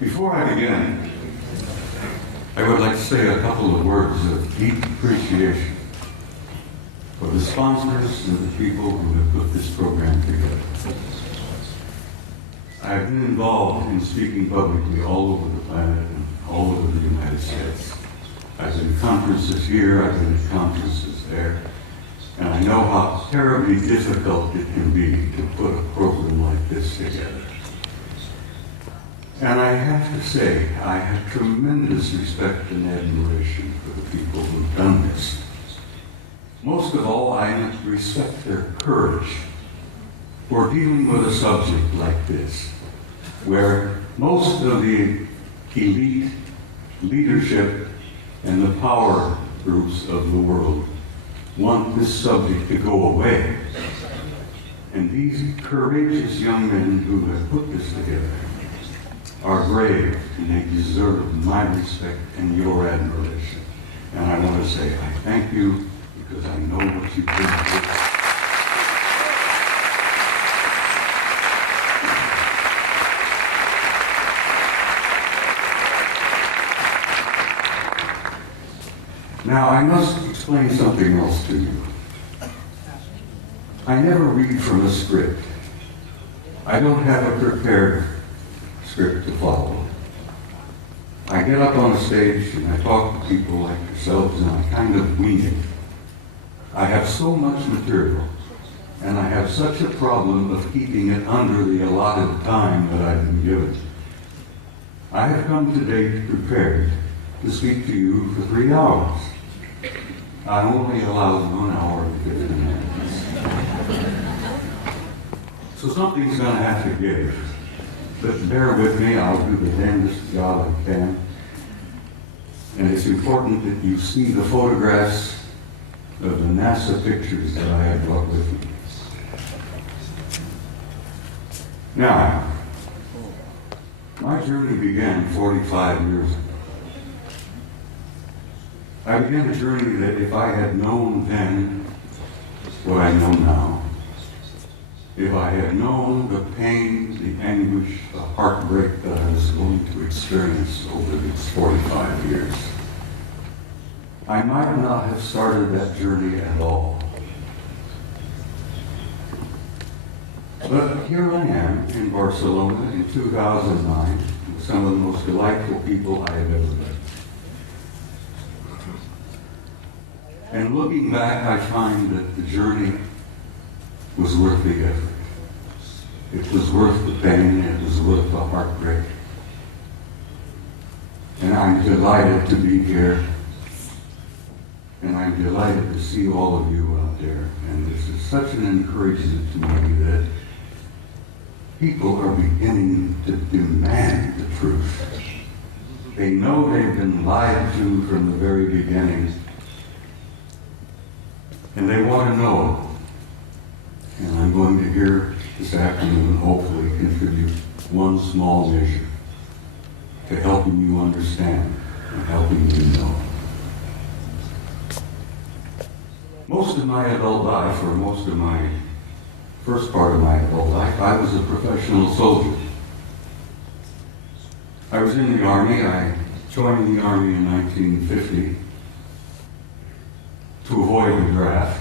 Before I begin, I would like to say a couple of words of deep appreciation for the sponsors and the people who have put this program together. I've been involved in speaking publicly all over the planet and all over the United States. I've been at conferences here, I've been at conferences there, and I know how terribly difficult it can be to put a program like this together. And I have to say, I have tremendous respect and admiration for the people who've done this. Most of all, I respect their courage for dealing with a subject like this, where most of the elite leadership and the power groups of the world want this subject to go away. And these courageous young men who have put this together are brave, and they deserve my respect and your admiration. And I want to say I thank you because I know what you've been through. Now, I must explain something else to you. I never read from a script. I don't have a prepared script to follow. I get up on a stage and I talk to people like yourselves and I kind of wing it. I have so much material and I have such a problem of keeping it under the allotted time that I've been given. I have come today prepared to speak to you for 3 hours. I only allowed 1 hour and 15 minutes. So something's going to have to give. But bear with me, I'll do the damnedest job I can. And it's important that you see the photographs of the NASA pictures that I have brought with me. Now, my journey began 45 years ago. I began a journey that if I had known then what I know now, if I had known the pain, the anguish, the heartbreak that I was going to experience over these 45 years, I might not have started that journey at all. But here I am in Barcelona in 2009 with some of the most delightful people I have ever met. And looking back, I find that the journey was worth the effort. It was worth the pain, it was worth the heartbreak. And I'm delighted to be here. And I'm delighted to see all of you out there. And this is such an encouragement to me that people are beginning to demand the truth. They know they've been lied to from the very beginning. And they want to know. And I'm going to hear this afternoon hopefully contribute one small measure to helping you understand and helping you know. Most of my adult life, or most of my first part of my adult life, I was a professional soldier. I was in the Army. I joined the Army in 1950 to avoid the draft.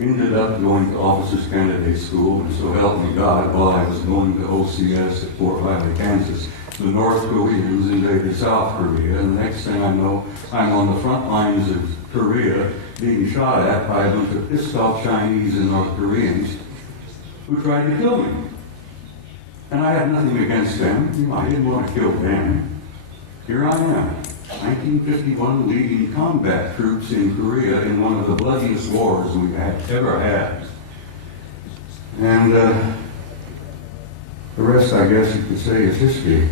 Ended up going to Officers Candidate School, and so help me God, while I was going to OCS at Fort Riley, Kansas, the North Koreans invaded South Korea, and the next thing I know, I'm on the front lines of Korea being shot at by a bunch of pissed off Chinese and North Koreans who tried to kill me. And I had nothing against them. I didn't want to kill them. Here I am. 1951, leading combat troops in Korea in one of the bloodiest wars we had ever had. And the rest, I guess you could say, is history.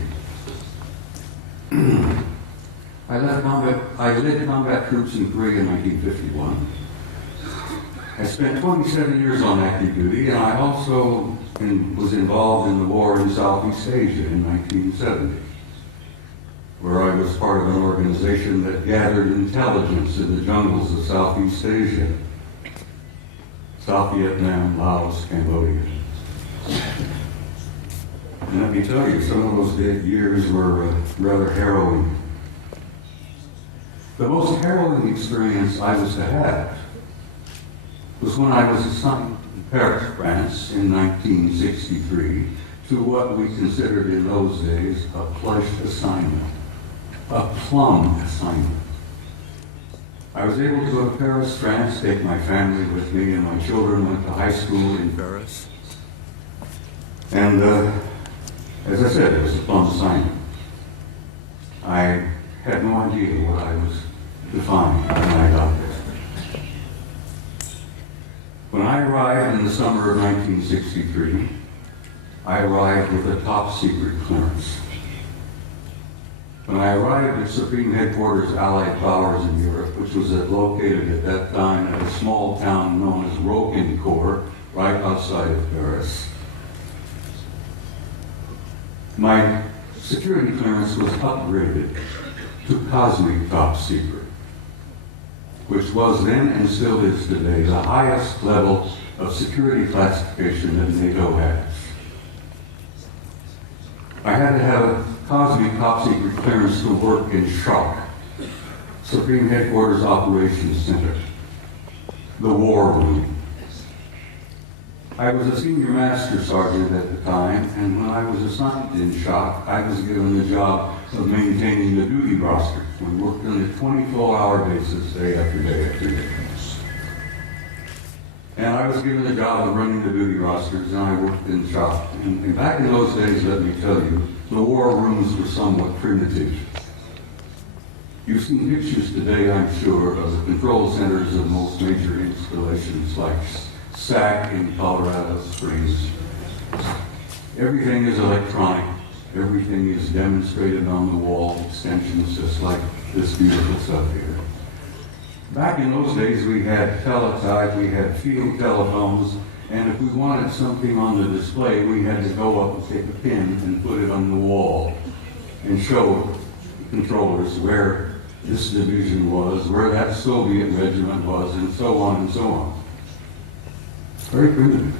I led combat troops in Korea in 1951. I spent 27 years on active duty, and I also was involved in the war in Southeast Asia in 1970, where I was part of an organization that gathered intelligence in the jungles of Southeast Asia, South Vietnam, Laos, Cambodia. And let me tell you, some of those years were rather harrowing. The most harrowing experience I was to have was when I was assigned to Paris, France in 1963 to what we considered in those days a plush assignment, a plum assignment. I was able to go to Paris, France, take my family with me, and my children went to high school in Paris. And as I said, it was a plum assignment. I had no idea what I was to find when I got there. When I arrived in the summer of 1963, I arrived with a top secret clearance. When I arrived at Supreme Headquarters Allied Powers in Europe, which was located at that time at a small town known as Roquencourt, right outside of Paris, my security clearance was upgraded to cosmic top secret, which was then and still is today the highest level of security classification that NATO has. I had to have a cosmic top secret clearance to work in SHOC, Supreme Headquarters Operations Center, the War Room. I was a senior master sergeant at the time, and when I was assigned in SHOC, I was given the job of maintaining the duty roster. We worked on a 24-hour basis, day after day after day. And I was given the job of running the duty rosters, and I worked in SHOC. And back in those days, let me tell you, the war rooms were somewhat primitive. You've seen pictures today, I'm sure, of the control centers of most major installations like SAC in Colorado Springs. Everything is electronic. Everything is demonstrated on the wall, extensions just like this beautiful stuff here. Back in those days, we had teletype, we had field telephones, and if we wanted something on the display, we had to go up and take a pin and put it on the wall and show controllers where this division was, where that Soviet regiment was, and so on and so on. Very primitive.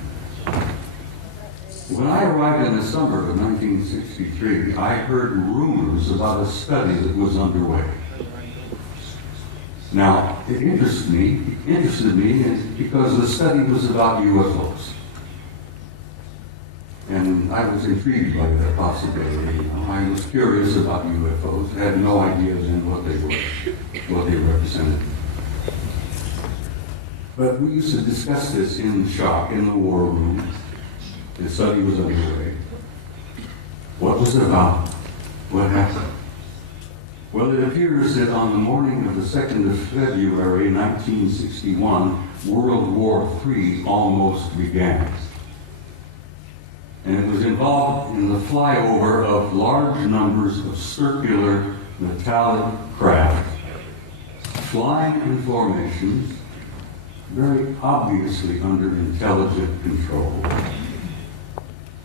When I arrived in the summer of 1963, I heard rumors about a study that was underway. Now, it interested me because the study was about UFOs. And I was intrigued by that possibility. I was curious about UFOs. I had no idea then what they were, what they represented. But we used to discuss this in SHOC, in the war room. The study was underway. What was it about? What happened? Well, it appears that on the morning of the 2nd of February, 1961, World War III almost began. And it was involved in the flyover of large numbers of circular metallic craft, flying in formations, very obviously under intelligent control.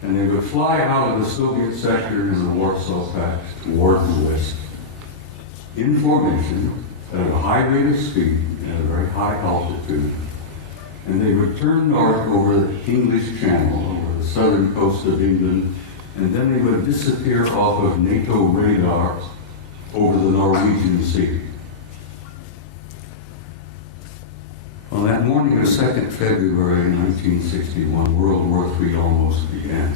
And they would fly out of the Soviet sector in the Warsaw Pact toward the west, in formation, at a high rate of speed, at a very high altitude. And they would turn north over the English Channel, over the southern coast of England, and then they would disappear off of NATO radar over the Norwegian Sea. On that morning of 2nd February 1961, World War III almost began.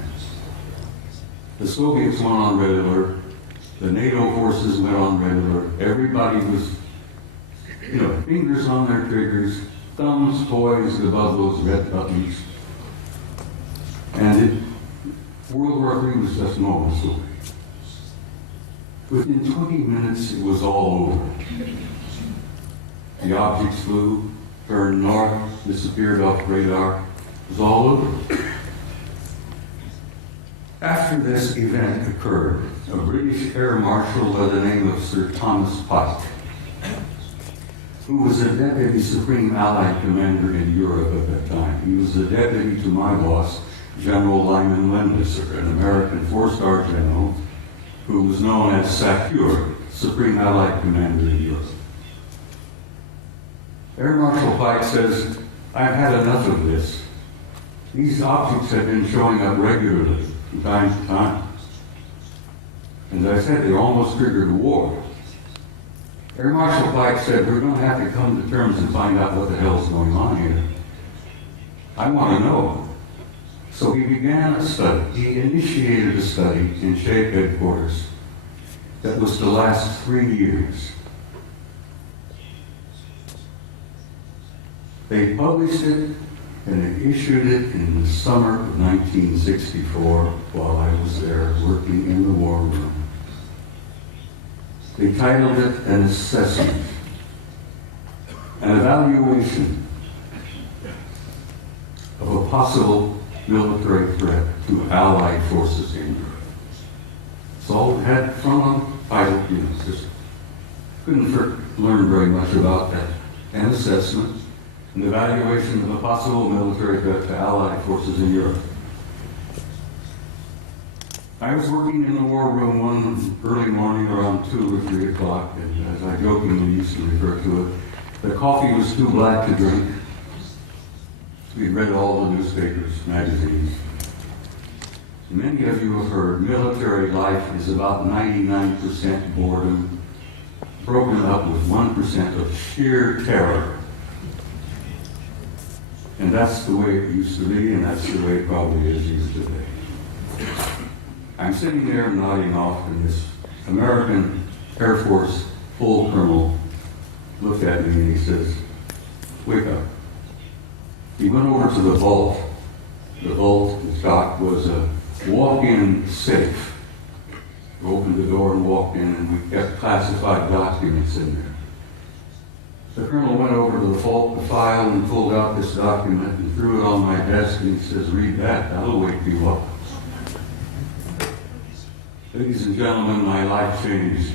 The Soviets went on red alert. The NATO forces went on red alert. Everybody was, fingers on their triggers, thumbs poised above those red buttons. And World War III was just moments away. Within 20 minutes, it was all over. The objects flew, turned north, disappeared off radar. It was all over. After this event occurred, a British Air Marshal by the name of Sir Thomas Pike, who was a Deputy Supreme Allied Commander in Europe at that time. He was the deputy to my boss, General Lyman Lendisser, an American four-star general who was known as SACEUR, Supreme Allied Commander in Europe. Air Marshal Pike says, "I've had enough of this. These objects have been showing up regularly from time to time. And as I said, they almost triggered a war." Air Marshal Pike said, "We're going to have to come to terms and find out what the hell's going on here. I want to know." So he began a study. He initiated a study in SHAPE headquarters that was to last 3 years. They published it and they issued it in the summer of 1964 while I was there working in the war room. They titled it An Assessment, an evaluation of a possible military threat to Allied forces in Europe. So it had from a title, just couldn't learn very much about that. An assessment, an evaluation of a possible military threat to Allied forces in Europe. I was working in the war room one early morning around 2 or 3 o'clock, and as I jokingly used to refer to it, the coffee was too black to drink. We read all the newspapers, magazines. Many of you have heard military life is about 99% boredom, broken up with 1% of sheer terror. And that's the way it used to be, and that's the way it probably is used today. I'm sitting there nodding off, and this American Air Force full colonel looked at me and he says, "Wake up." He went over to the vault. The vault, the dock, was a walk-in safe. We opened the door and walked in, and we kept classified documents in there. The colonel went over to the vault, the file, and pulled out this document and threw it on my desk, and he says, "Read that, that'll wake you up." Ladies and gentlemen, my life changed.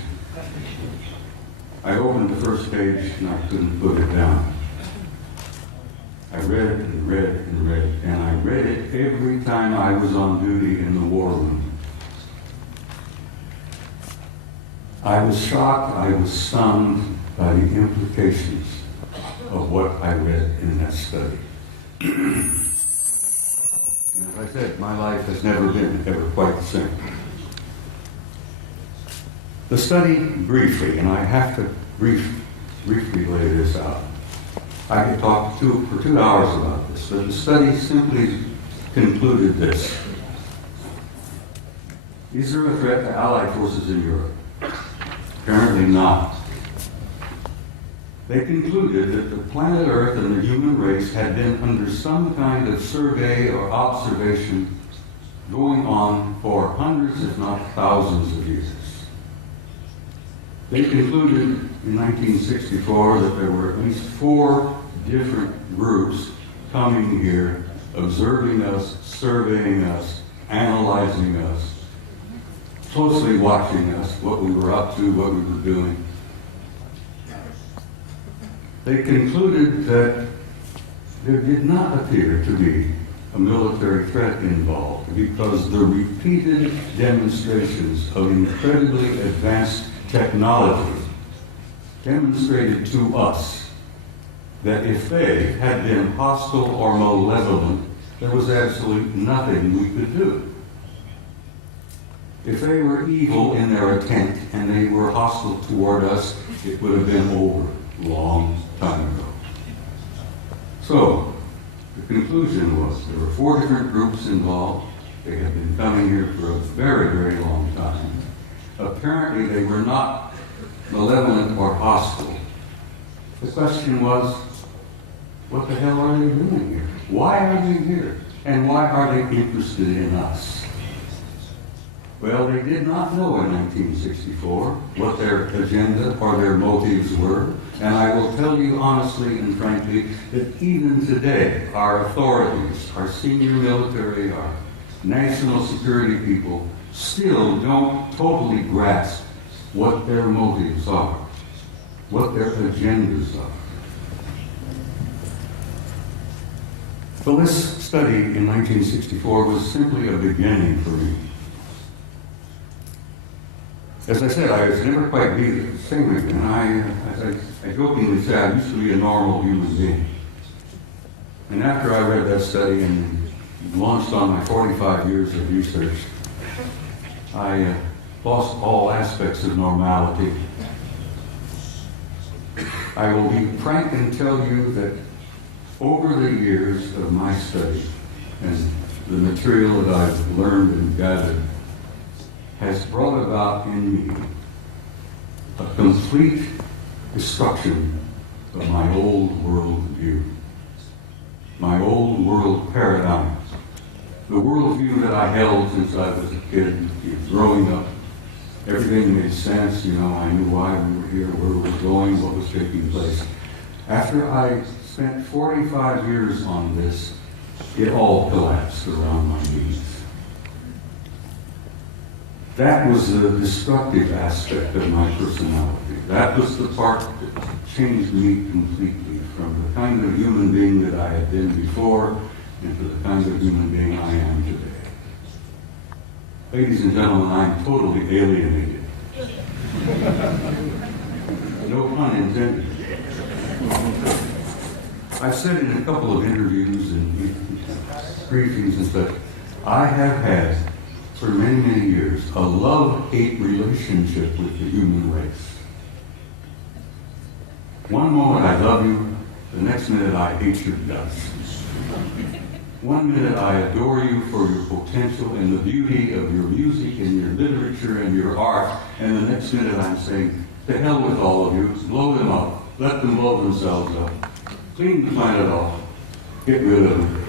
I opened the first page and I couldn't put it down. I read it and read it and read it, and I read it every time I was on duty in the war room. I was shocked, I was stunned by the implications of what I read in that study. And as I said, my life has never been ever quite the same. The study, briefly, and I have to briefly lay this out. I could talk for 2 hours about this, but the study simply concluded this. Is there a threat to Allied forces in Europe? Apparently not. They concluded that the planet Earth and the human race had been under some kind of survey or observation going on for hundreds, if not thousands of years. They concluded in 1964 that there were at least 4 different groups coming here, observing us, surveying us, analyzing us, closely watching us, what we were up to, what we were doing. They concluded that there did not appear to be a military threat involved because the repeated demonstrations of incredibly advanced technology demonstrated to us that if they had been hostile or malevolent, there was absolutely nothing we could do. If they were evil in their intent and they were hostile toward us, it would have been over a long time ago. So, the conclusion was there were 4 different groups involved. They had been coming here for a very, very long time. Apparently, they were not malevolent or hostile. The question was, what the hell are they doing here? Why are they here? And why are they interested in us? Well, they did not know in 1964 what their agenda or their motives were. And I will tell you honestly and frankly that even today, our authorities, our senior military, our national security people still don't totally grasp what their motives are, what their agendas are. Well, this study in 1964 was simply a beginning for me. As I said, I was never quite be the same again. I jokingly say I used to be a normal human being. And after I read that study and launched on my 45 years of research, I lost all aspects of normality. I will be frank and tell you that over the years of my study and the material that I've learned and gathered has brought about in me a complete destruction of my old world view, my old world paradigm, the world view that I held since I was a kid, growing up. Everything made sense, I knew why we were here, where we were going, what was taking place. After I spent 45 years on this, it all collapsed around my knees. That was the destructive aspect of my personality. That was the part that changed me completely from the kind of human being that I had been before into the kind of human being I am today. Ladies and gentlemen, I'm totally alienated. No pun intended. I've said in a couple of interviews and briefings and such, I have had for many, many years a love-hate relationship with the human race. One moment I love you, the next minute I hate your guts. One minute I adore you for your potential and the beauty of your music and your literature and your art, and the next minute I'm saying, to hell with all of you, blow them up, let them blow themselves up, clean the planet off, get rid of them.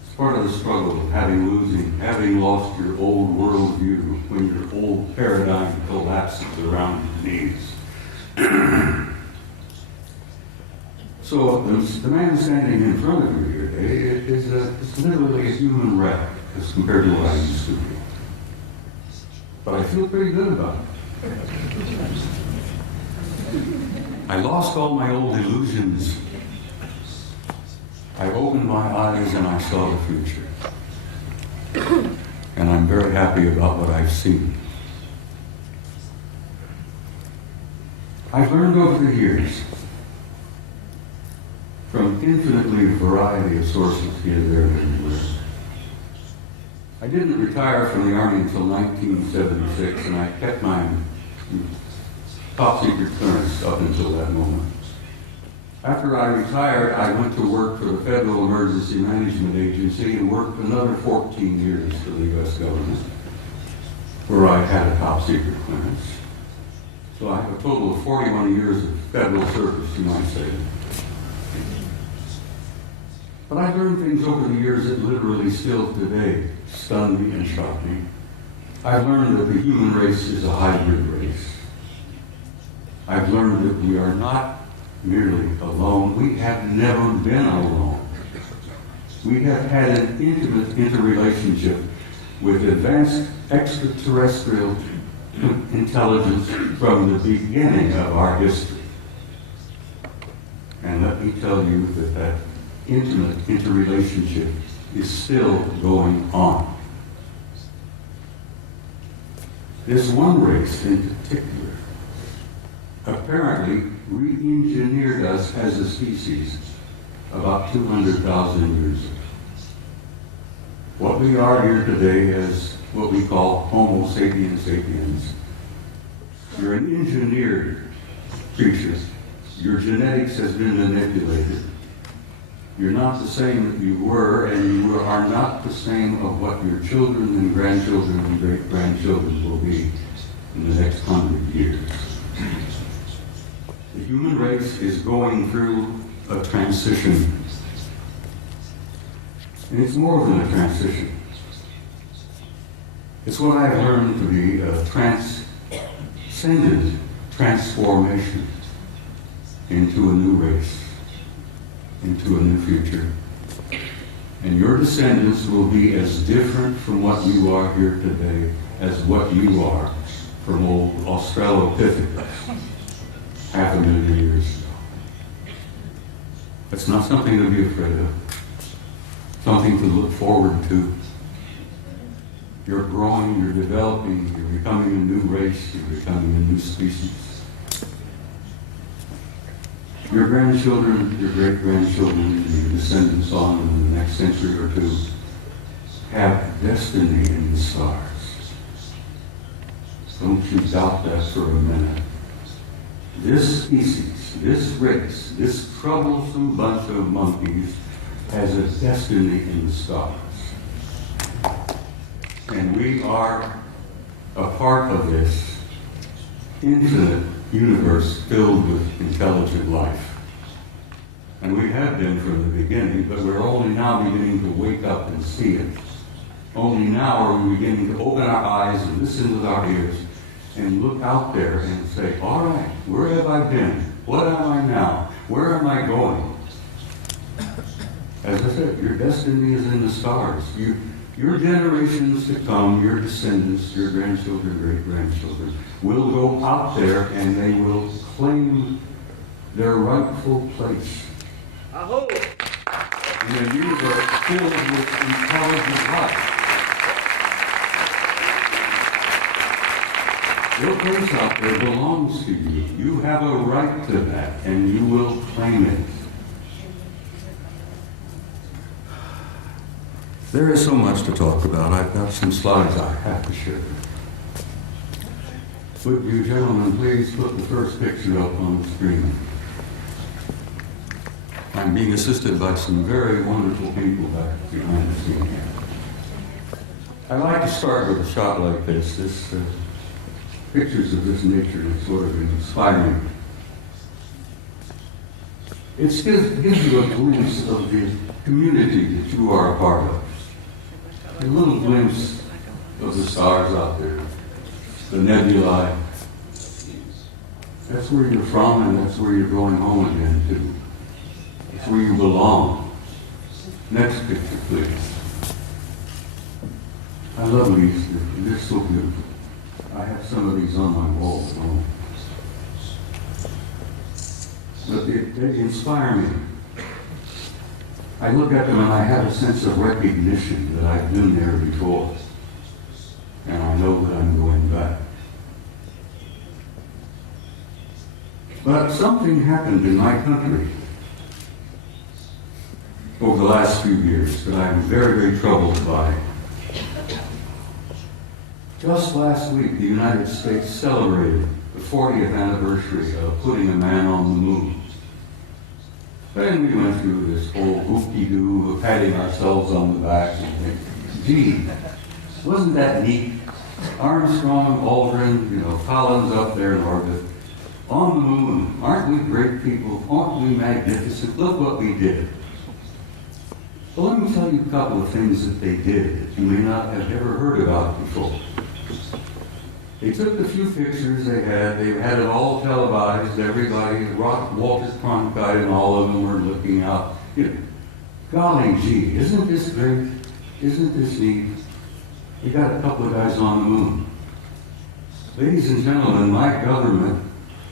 It's part of the struggle of having lost your old worldview when your old paradigm collapses around your knees. So the man standing in front of you here today is literally a human wreck as compared to what I used to be. But I feel pretty good about it. I lost all my old illusions. I opened my eyes and I saw the future. And I'm very happy about what I've seen. I've learned over the years from infinitely variety of sources here, there, and everywhere. I didn't retire from the Army until 1976, and I kept my top secret clearance up until that moment. After I retired, I went to work for the Federal Emergency Management Agency and worked another 14 years for the U.S. government, where I had a top secret clearance. So I have a total of 41 years of federal service, you might say. But I learned things over the years that literally still today stun me and shock me. I've learned that the human race is a hybrid race. I've learned that we are not merely alone. We have never been alone. We have had an intimate interrelationship with advanced extraterrestrial intelligence from the beginning of our history. And let me tell you that intimate interrelationship is still going on. This one race in particular apparently re-engineered us as a species about 200,000 years ago. What we are here today is what we call Homo sapiens sapiens. You're an engineered creature. Your genetics has been manipulated. You're not the same that you were, and you are not the same of what your children and grandchildren and great-grandchildren will be in the next 100 years. The human race is going through a transition. And it's more than a transition. It's what I've learned to be a transcendent transformation into a new race, into a new future. And your descendants will be as different from what you are here today as what you are from old Australopithecus 500,000 years ago. It's not something to be afraid of, something to look forward to. You're growing, you're developing, you're becoming a new race, you're becoming a new species. Your grandchildren, your great-grandchildren, and your descendants on in the next century or two have destiny in the stars. Don't you doubt that for a minute. This species, this race, this troublesome bunch of monkeys has a destiny in the stars. And we are a part of this infinite universe filled with intelligent life. And we have been from the beginning, but we're only now beginning to wake up and see it. Only now are we beginning to open our eyes and listen with our ears and look out there and say, all right, where have I been? What am I now? Where am I going? As I said, your destiny is in the stars. Your generations to come, your descendants, your grandchildren, great-grandchildren, will go out there and they will claim their rightful place in a universe filled with intelligent life. Your place out there belongs to you. You have a right to that, and you will claim it. There is so much to talk about. I've got some slides I have to share. Would you gentlemen please put the first picture up on the screen? I'm being assisted by some very wonderful people back behind the scene here. I like to start with a shot like this. Pictures of this nature is sort of inspiring. It gives you a glimpse of the community that you are a part of. A little glimpse of the stars out there, the nebulae. That's where you're from, and that's where you're going home again to. That's where you belong. Next picture, please. I love these. They're so beautiful. I have some of these on my wall at home. But they inspire me. I look at them and I have a sense of recognition that I've been there before. And I know that I'm going back. But something happened in my country over the last few years that I'm very, very troubled by. Just last week, the United States celebrated the 40th anniversary of putting a man on the moon. Then we went through this whole whoop-de-doo of patting ourselves on the back and thinking, gee, wasn't that neat? Armstrong, Aldrin, Collins up there in orbit. On the moon, aren't we great people? Aren't we magnificent? Look what we did. Well, let me tell you a couple of things that they did that you may not have ever heard about before. They took the few pictures they had it all televised, everybody, Walter Cronkite and all of them were looking out. Golly gee, isn't this great? Isn't this neat? We got a couple of guys on the moon. Ladies and gentlemen, my government,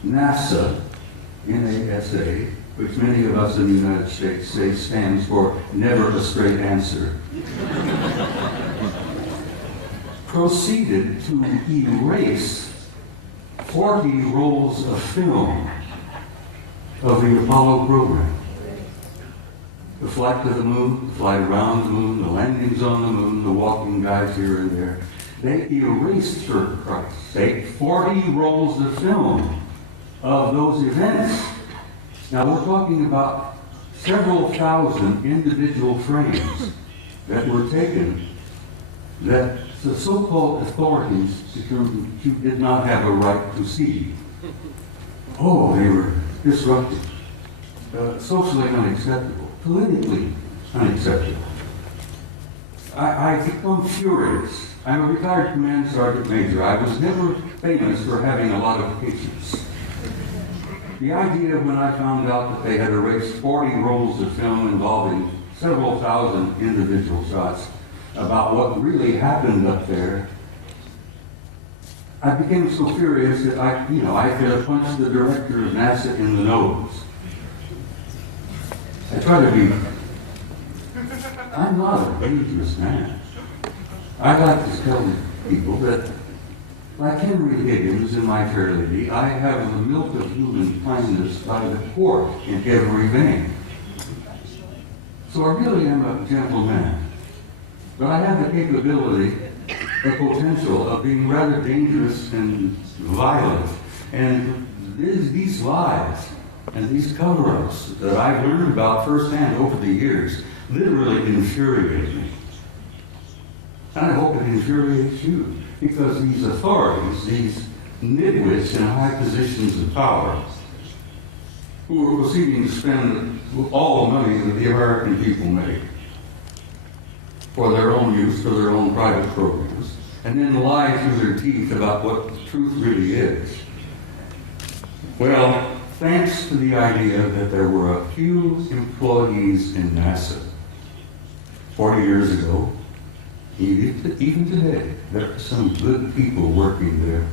NASA, NASA, which many of us in the United States say stands for never a straight answer, proceeded to erase 40 rolls of film of the Apollo program. The flight to the moon, the flight around the moon, the landings on the moon, the walking guys here and there. They erased, for Christ's sake, 40 rolls of film of those events. Now we're talking about several thousand individual frames that were taken that the so-called authorities determined you did not have a right to see. Oh, they were disruptive, socially unacceptable, politically unacceptable. I become furious. I'm a retired command sergeant major. I was never famous for having a lot of patience. The idea when I found out that they had erased 40 rolls of film involving several thousand individual shots about what really happened up there, I became so furious that I could have punched the director of NASA in the nose. I try to be, I'm not a dangerous man. I like to tell people that, like Henry Deacon in My Fair Lady, I have the milk of human kindness by the quart in every vein. So I really am a gentle man. But I have the capability, the potential of being rather dangerous and violent. And these lies and these cover-ups that I've learned about firsthand over the years literally infuriate me. And I hope it infuriates you, because these authorities, these nitwits in high positions of power, who are proceeding to spend all the money that the American people make for their own use, for their own private programs, and then lie through their teeth about what the truth really is. Well, thanks to the idea that there were a few employees in NASA 40 years ago, even today, there are some good people working there,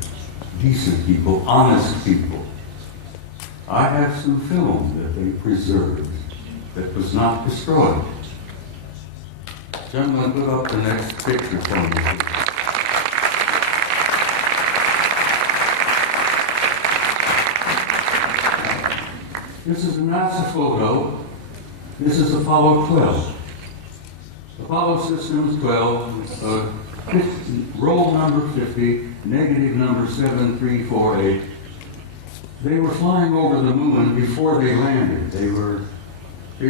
decent people, honest people. I have some film that they preserved that was not destroyed. Gentlemen, put up the next picture for me. This is a NASA photo. This is Apollo 12. Apollo Systems 12, roll number 50, negative number 7348. They were flying over the moon before they landed. They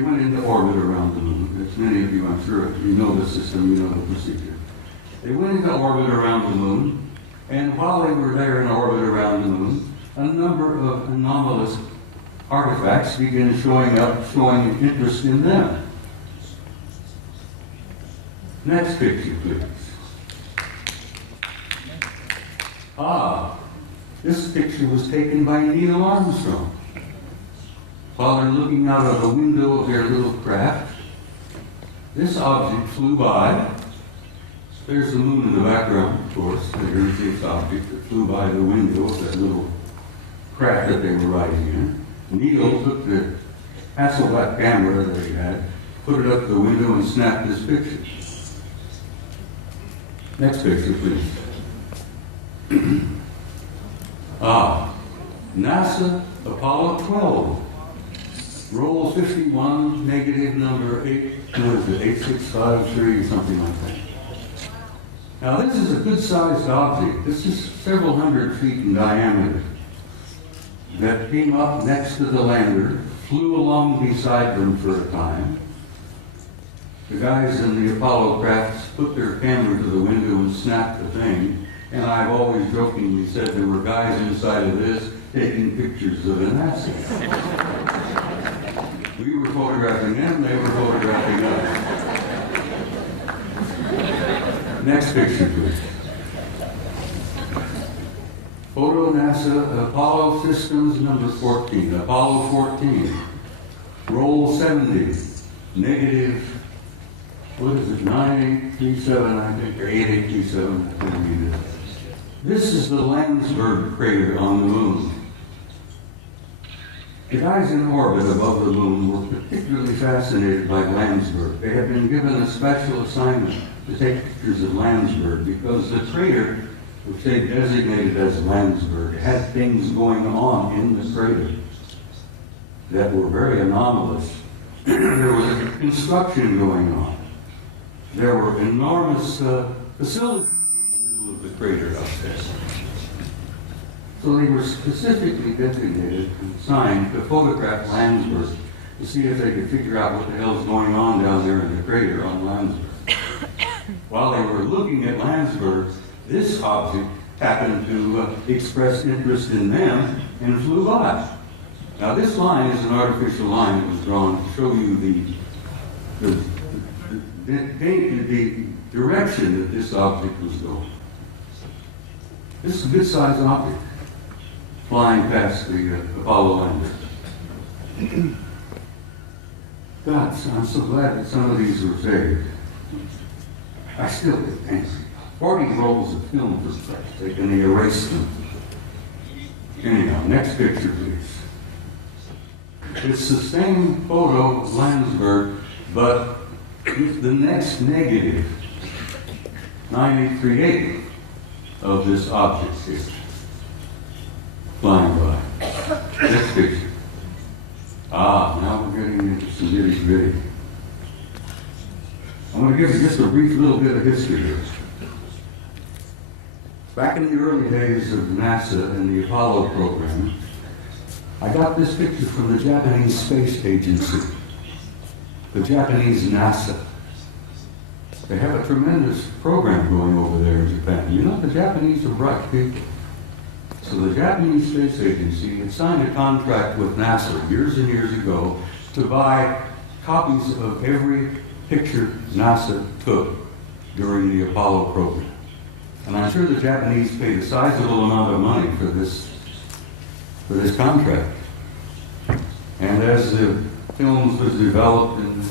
went into orbit around the moon. As many of you, I'm sure, you know the system, you know the procedure. They went into orbit around the moon, and while they were there in orbit around the moon, a number of anomalous artifacts began showing up, showing interest in them. Next picture, please. This picture was taken by Neil Armstrong while they're looking out of the window of their little craft. This object flew by. There's the moon in the background, of course. There's this object that flew by the window of that little craft that they were riding in. Neil took the Hasselblad camera that he had, put it up the window, and snapped this picture. Next picture, please. NASA Apollo 12. Roll 51, negative number 8653, something like that. Now this is a good-sized object. This is several hundred feet in diameter that came up next to the lander, flew along beside them for a time. The guys in the Apollo crafts put their camera to the window and snapped the thing, and I've always jokingly said there were guys inside of this taking pictures of an asset. We were photographing them, they were photographing us. Next picture, please. Photo NASA Apollo Systems number 14, Apollo 14. Roll 70, negative, what is it, 9837, I think, or 8837, I can't read it. This is the Landsberg crater on the moon. The guys in orbit above the moon were particularly fascinated by Landsberg. They had been given a special assignment to take pictures of Landsberg because the crater, which they designated as Landsberg, had things going on in the crater that were very anomalous. There was construction going on. There were enormous facilities in the middle of the crater up there. So they were specifically designated and assigned to photograph Landsberg to see if they could figure out what the hell's going on down there in the crater on Landsberg. While they were looking at Landsberg, this object happened to express interest in them and flew by. Now this line is an artificial line that was drawn to show you the direction that this object was going. This is a good-sized object flying past the Apollo lander. God, I'm so glad that some of these were saved. I still get angry. 40 rolls of film was taken, they erased them. Anyhow, next picture, please. It's the same photo of Landsberg, but with the next negative, 9838 of this object here, flying by. Next picture. Now we're getting into some nitty-gritty. I'm going to give you just a brief little bit of history here. Back in the early days of NASA and the Apollo program, I got this picture from the Japanese Space Agency, the Japanese NASA. They have a tremendous program going over there in Japan. You know, the Japanese are bright people. So the Japanese Space Agency had signed a contract with NASA years and years ago to buy copies of every picture NASA took during the Apollo program. And I'm sure the Japanese paid a sizable amount of money for this contract. And as the films was developed and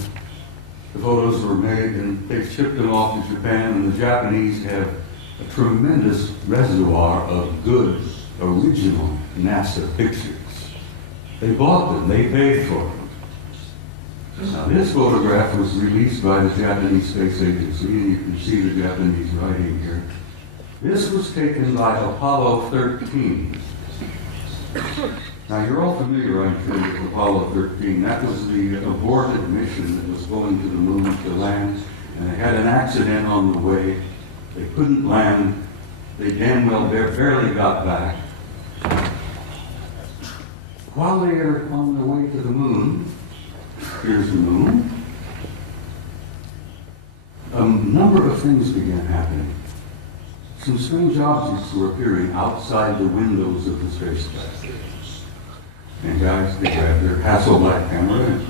the photos were made, and they shipped them off to Japan, and the Japanese have a tremendous reservoir of good, original NASA pictures. They bought them, they paid for them. Now this photograph was released by the Japanese Space Agency, and you can see the Japanese writing here. This was taken by Apollo 13. Now you're all familiar, I'm sure, with Apollo 13. That was the aborted mission that was going to the moon to land, and they had an accident on the way. They couldn't land. They damn well barely got back. While they are on their way to the moon, here's the moon, a number of things began happening. Some strange objects were appearing outside the windows of the spacecraft. And guys, they grabbed their Hasselblad camera and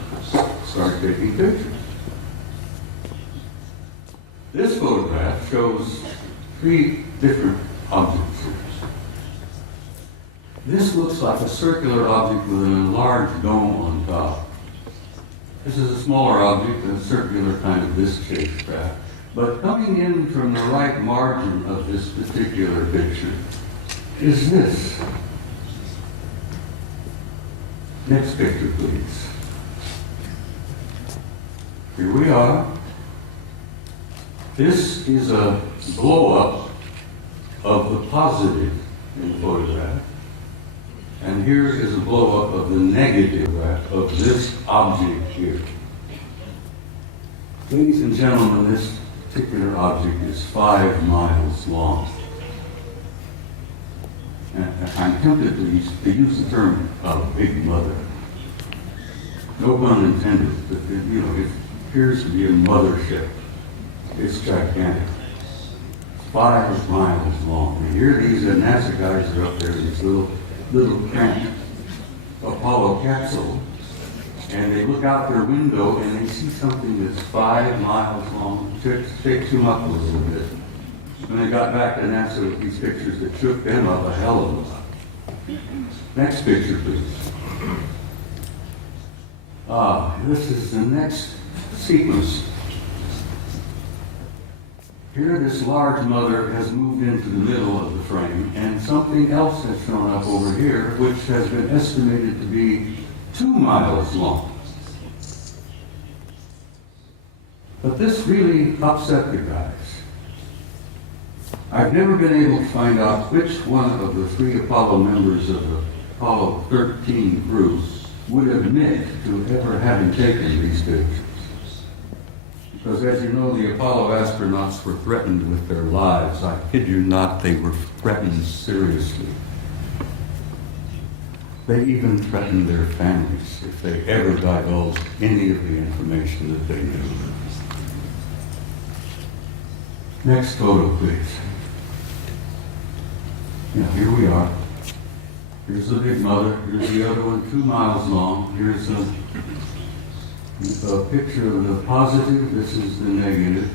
started taking pictures. This photograph shows 3 different objects. This looks like a circular object with an enlarged dome on top. This is a smaller object, a circular kind of disc-shaped craft. But coming in from the right margin of this particular picture is this. Next picture, please. Here we are. This is a blow-up of the positive in the photograph. And here is a blow-up of the negative of this object here. Ladies and gentlemen, this particular object is 5 miles long. And I'm tempted to use the term big mother. No pun intended, but it appears to be a mothership. It's gigantic. 5 miles long. And here these NASA guys are up there in this little cramped Apollo capsule, and they look out their window and they see something that's 5 miles long. It shakes them up a little bit. When they got back to NASA with these pictures, that shook them up a hell of a lot. Next picture, please. This is the next sequence. Here, this large mother has moved into the middle of the frame, and something else has shown up over here, which has been estimated to be 2 miles long. But this really upset the guys. I've never been able to find out which one of the 3 Apollo members of the Apollo 13 crew would admit to ever having taken these pictures. Because as you know, the Apollo astronauts were threatened with their lives. I kid you not, they were threatened seriously. They even threatened their families if they ever divulged any of the information that they knew. Next photo, please. Yeah, here we are. Here's the big mother. Here's the other one, 2 miles long. Here's a picture of the positive. This is the negative.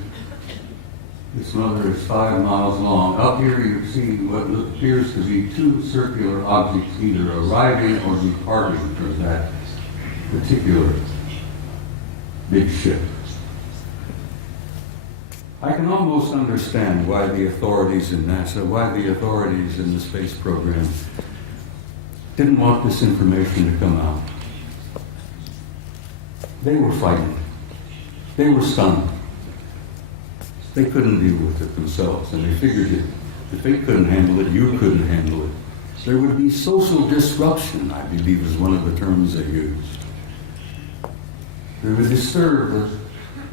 This mother is 5 miles long. Up here you see what appears to be two circular objects either arriving or departing from that particular big ship. I can almost understand why the authorities in NASA, why the authorities in the space program didn't want this information to come out. They were frightened. They were stunned. They couldn't deal with it themselves, and they figured that if they couldn't handle it, you couldn't handle it. There would be social disruption, I believe is one of the terms they used. They would disturb the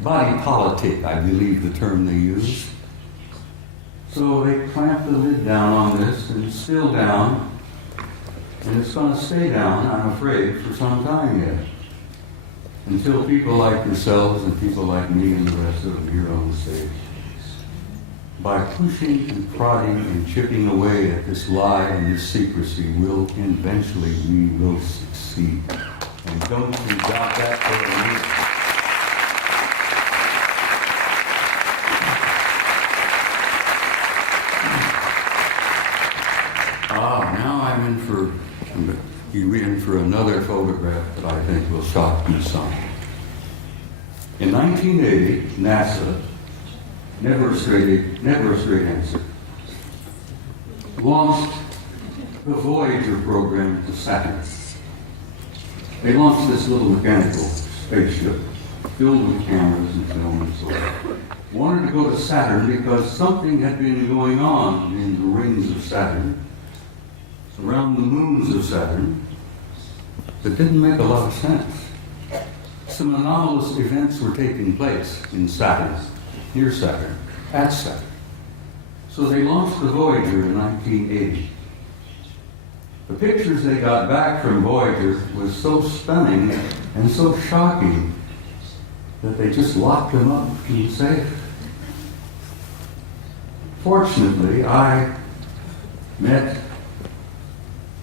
body politic, I believe the term they used. So they clamped the lid down on this, and it's still down, and it's going to stay down, I'm afraid, for some time yet. Until people like yourselves and people like me and the rest of them here on the stage, by pushing and prodding and chipping away at this lie and this secrecy, eventually we will succeed. And don't you doubt that for a minute. Now I'm in for another photograph that I think will shock you some. In 1980, NASA, never a straight answer, launched the Voyager program to Saturn. They launched this little mechanical spaceship filled with cameras and film and so on. Wanted to go to Saturn because something had been going on in the rings of Saturn, around the moons of Saturn, that didn't make a lot of sense. Some anomalous events were taking place in Saturn, near Saturn, at Saturn. So they launched the Voyager in 1980. The pictures they got back from Voyager was so stunning and so shocking that they just locked them up in the safe. Fortunately, I met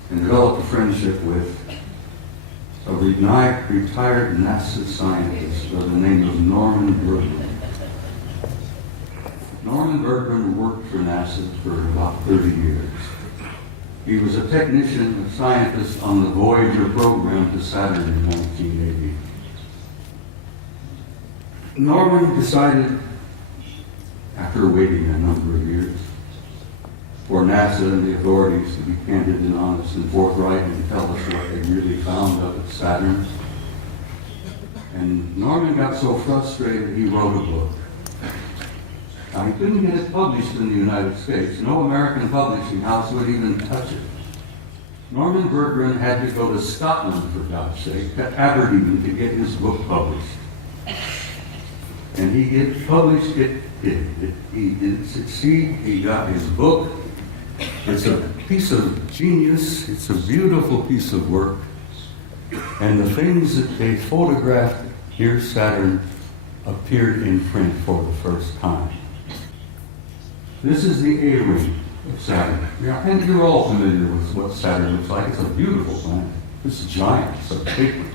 and developed a friendship with a retired NASA scientist by the name of Norman Bergman. Norman Bergman worked for NASA for about 30 years. He was a technician, a scientist on the Voyager program to Saturn in 1980. Norman decided, after waiting a number of years, for NASA and the authorities to be candid and honest and forthright and tell us what they really found up at Saturn. And Norman got so frustrated he wrote a book. Now, he couldn't get it published in the United States. No American publishing house would even touch it. Norman Bergman had to go to Scotland, for God's sake, to Aberdeen to get his book published. And he did publish it. He did succeed. He got his book. It's a piece of genius. It's a beautiful piece of work. And the things that they photographed here, Saturn, appeared in print for the first time. This is the A-ring of Saturn. And you're all familiar with what Saturn looks like. It's a beautiful planet. It's giant. It's a big one.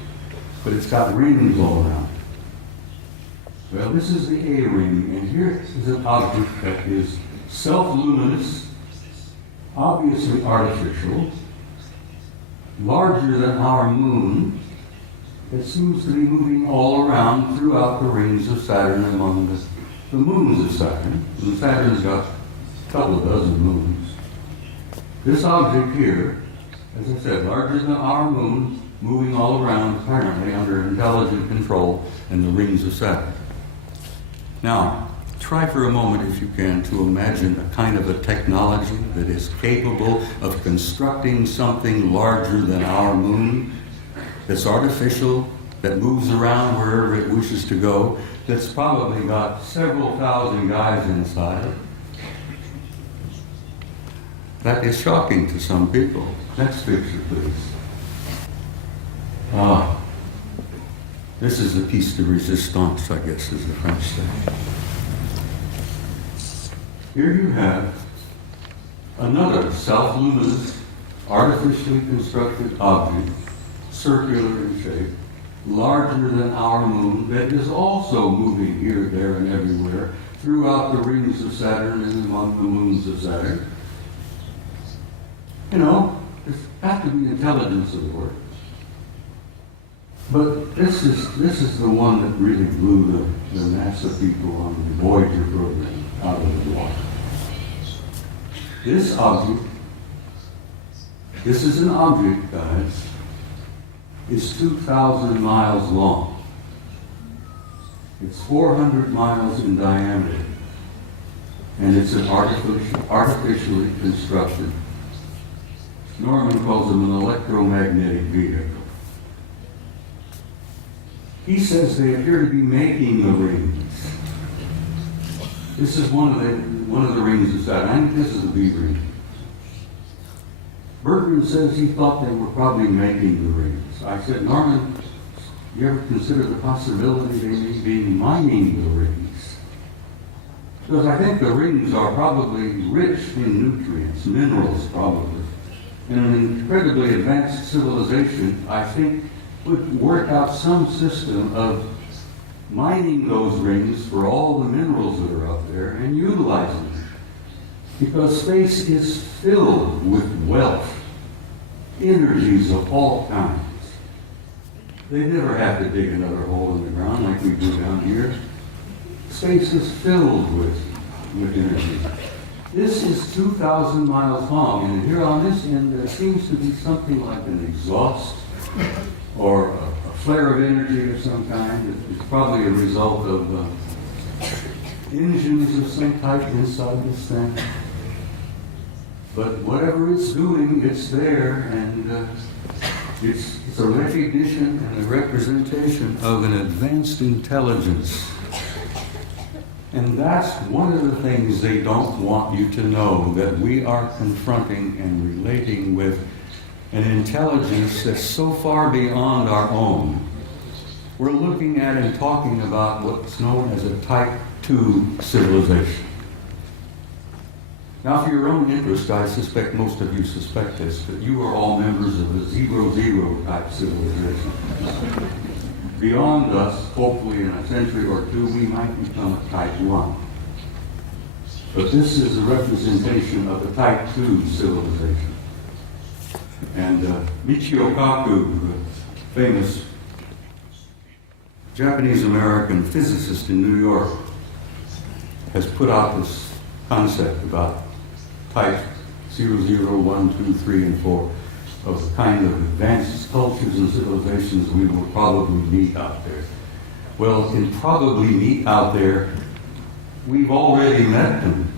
But it's got rings all around. Well, this is the A-ring, and here is an object that is self-luminous, obviously artificial, larger than our moon. It seems to be moving all around throughout the rings of Saturn among the moons of Saturn. And Saturn's got a couple of dozen moons. This object here, as I said, larger than our moon, moving all around, apparently under intelligent control in the rings of Saturn. Now, try for a moment, if you can, to imagine a kind of a technology that is capable of constructing something larger than our moon, that's artificial, that moves around wherever it wishes to go, that's probably got several thousand guys inside. That is shocking to some people. Next picture, please. This is the piece de resistance, I guess, as the French say. Here you have another self-luminous, artificially constructed object, circular in shape, larger than our moon, that is also moving here, there, and everywhere throughout the rings of Saturn and among the moons of Saturn. You know, there's got to be intelligence aboard. But this is the one that really blew the NASA people on the Voyager program out of the water. This object, this is an object, guys, is 2,000 miles long. It's 400 miles in diameter, and it's an artificially constructed, Norman calls them an electromagnetic vehicle. He says they appear to be making the rings. This is one of the rings of Saturn. I think this is the B ring. Bertrand says he thought they were probably making the rings. I said, Norman, you ever consider the possibility they may be mining the rings? Because I think the rings are probably rich in nutrients, minerals probably. And an incredibly advanced civilization, I think, would work out some system of mining those rings for all the minerals that are up there and utilizing them. Because space is filled with wealth, energies of all kinds. They never have to dig another hole in the ground like we do down here. Space is filled with energy. This is 2,000 miles long, and here on this end there seems to be something like an exhaust or a flare of energy of some kind. It's probably a result of engines of some type inside this thing. But whatever it's doing, it's there, and it's a recognition and a representation of an advanced intelligence. And that's one of the things they don't want you to know, that we are confronting and relating with an intelligence that's so far beyond our own. We're looking at and talking about what's known as a Type 2 civilization. Now, for your own interest, I suspect most of you suspect this, that you are all members of a 0-0 type civilization. Beyond us, hopefully in a century or two, we might become a Type 1. But this is a representation of a Type 2 civilization. And Michio Kaku, the famous Japanese-American physicist in New York, has put out this concept about Type 0, 1, 2, 3, and 4 of the kind of advanced cultures and civilizations we will probably meet out there. Well, in probably meet out there, we've already met them.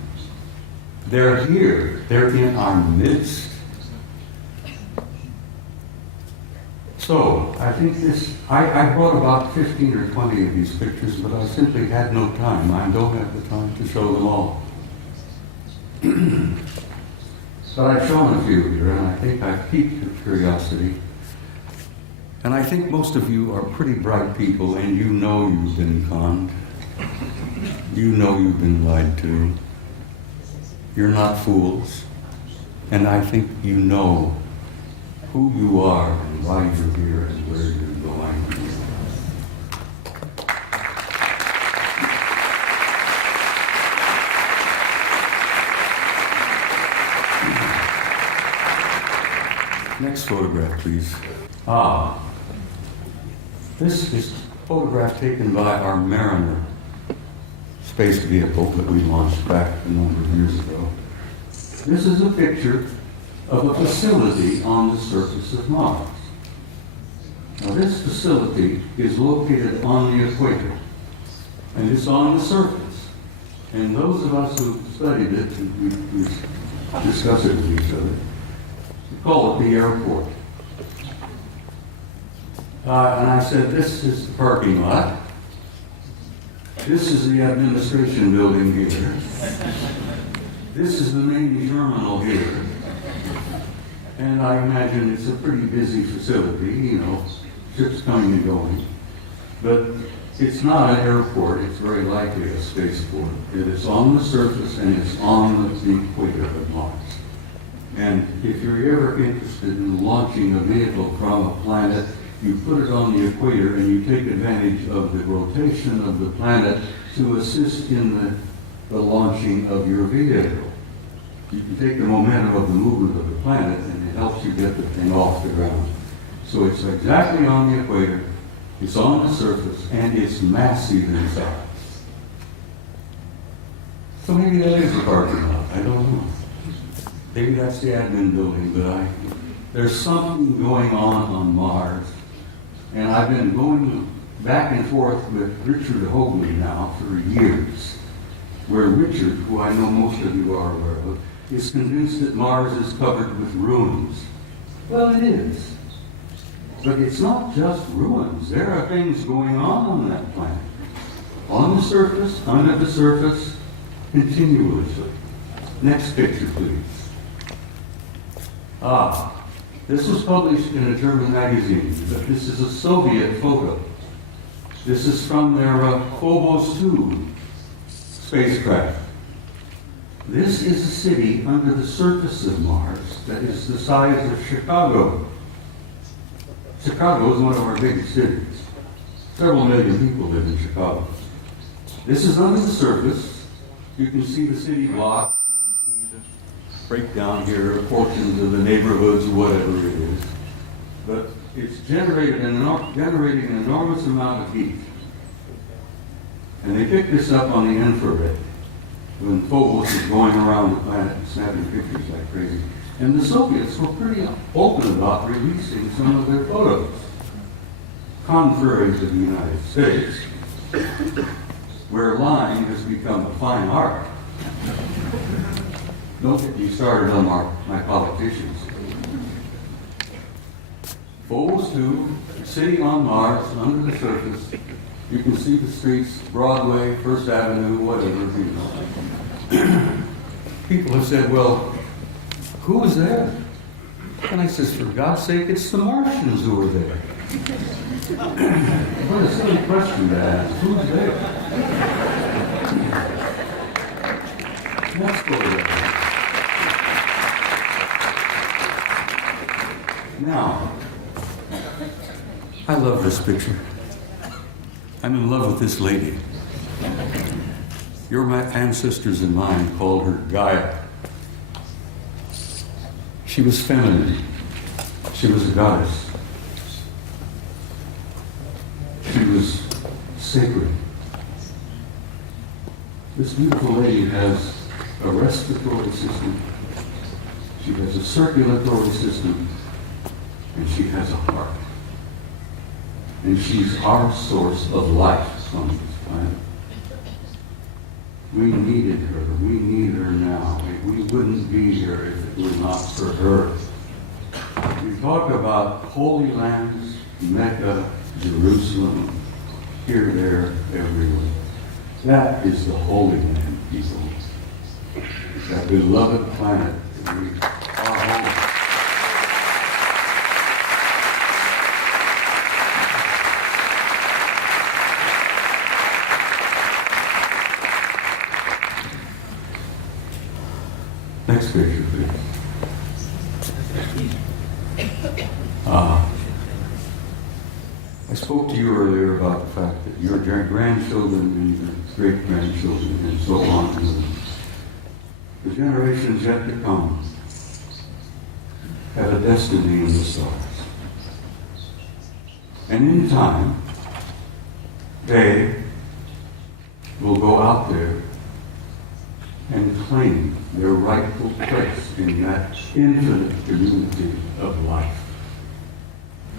They're here. They're in our midst. So, I think I brought about 15 or 20 of these pictures, but I simply had no time. I don't have the time to show them all. But I've shown a few here, and I think I've piqued your curiosity. And I think most of you are pretty bright people, and you know you've been conned. You know you've been lied to. You're not fools. And I think you know who you are and why you're here and where you're going. Next photograph, please. This is a photograph taken by our Mariner space vehicle that we launched back a number of years ago. This is a picture of a facility on the surface of Mars. Now, this facility is located on the equator, and it's on the surface. And those of us who studied it, we discuss it with each other, we call it the airport. And I said, this is the parking lot. This is the administration building here. This is the main terminal here. And I imagine it's a pretty busy facility, you know, ships coming and going. But it's not an airport, it's very likely a spaceport. It is on the surface and it's on the equator of Mars. And if you're ever interested in launching a vehicle from a planet, you put it on the equator and you take advantage of the rotation of the planet to assist in the the launching of your vehicle. You can take the momentum of the movement of the planet and it helps you get the thing off the ground. So it's exactly on the equator, it's on the surface, and it's massive in size. So maybe that is a parking lot, I don't know. Maybe that's the admin building, but there's something going on Mars. And I've been going back and forth with Richard Hoagley now for years, where Richard, who I know most of you are aware of, is convinced that Mars is covered with ruins. Well, it is. But it's not just ruins. There are things going on that planet. On the surface, under the surface, continuously. Next picture, please. This was published in a German magazine, but this is a Soviet photo. This is from their Phobos 2 spacecraft. This is a city under the surface of Mars that is the size of Chicago. Chicago is one of our biggest cities. Several million people live in Chicago. This is under the surface. You can see the city block. Breakdown here, portions of the neighborhoods, whatever it is. But it's generating an enormous amount of heat. And they picked this up on the infrared when Phobos was going around the planet and snapping pictures like crazy. And the Soviets were pretty open about releasing some of their photos, contrary to the United States, where lying has become a fine art. Don't get me started on my politicians. Phobos 2, city on Mars, under the surface. You can see the streets, Broadway, First Avenue, whatever, you know. People have said, well, who is there? And I says, for God's sake, it's the Martians who are there. What a silly question to ask. Who's there? Let's go there. Now, I love this picture. I'm in love with this lady. Your ancestors and mine called her Gaia. She was feminine. She was a goddess. She was sacred. This beautiful lady has a respiratory system. She has a circulatory system. And she has a heart. And she's our source of life on this planet. We needed her. We need her now. We wouldn't be here if it were not for her. We talk about holy lands, Mecca, Jerusalem, here, there, everywhere. That is the Holy Land, people. That beloved planet that we are home. Next picture, please. I spoke to you earlier about the fact that your grandchildren and your great-grandchildren and so on, and the generations yet to come have a destiny in the stars. And in time, they will go out there and claim their rightful place in that infinite community of life.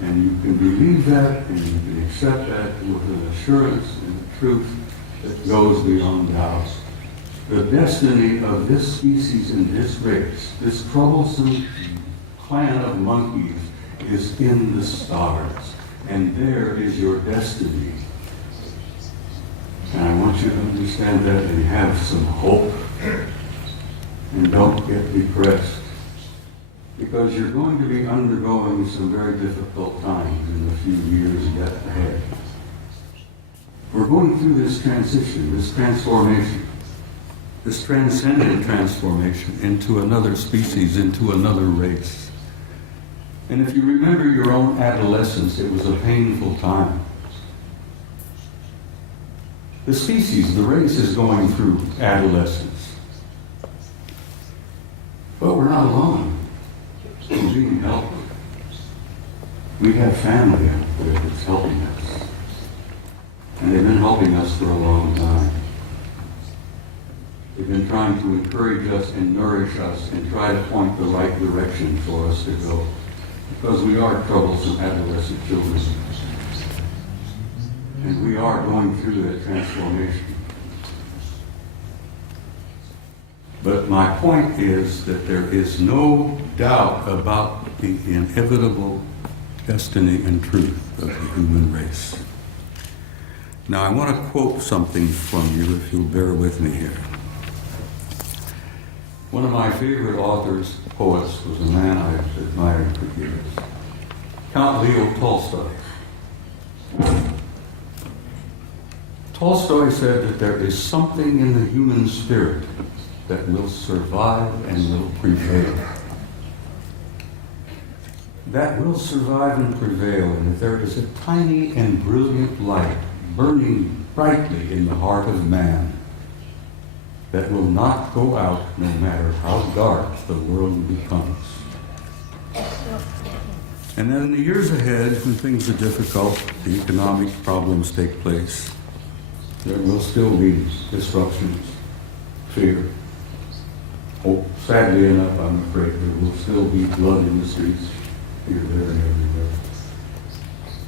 And you can believe that, and you can accept that with an assurance and a truth that goes beyond doubt. The destiny of this species and this race, this troublesome clan of monkeys, is in the stars. And there is your destiny. And I want you to understand that and have some hope. And don't get depressed. Because you're going to be undergoing some very difficult times in the few years yet ahead. We're going through this transition, this transformation, this transcendent transformation into another species, into another race. And if you remember your own adolescence, it was a painful time. The species, the race is going through adolescence. But we're not alone. We're being helped. We have family out there that's helping us. And they've been helping us for a long time. They've been trying to encourage us and nourish us and try to point the right direction for us to go. Because we are troublesome adolescent children. And we are going through that transformation. But my point is that there is no doubt about the inevitable destiny and truth of the human race. Now I want to quote something from you, if you'll bear with me here. One of my favorite authors, poets, was a man I've admired for years, Count Leo Tolstoy. Tolstoy said that there is something in the human spirit that will survive and will prevail. That will survive and prevail, and that there is a tiny and brilliant light burning brightly in the heart of man that will not go out no matter how dark the world becomes. And then in the years ahead, when things are difficult, the economic problems take place, there will still be disruptions, fear. Oh, sadly enough, I'm afraid there will still be blood in the streets, here, there, and everywhere.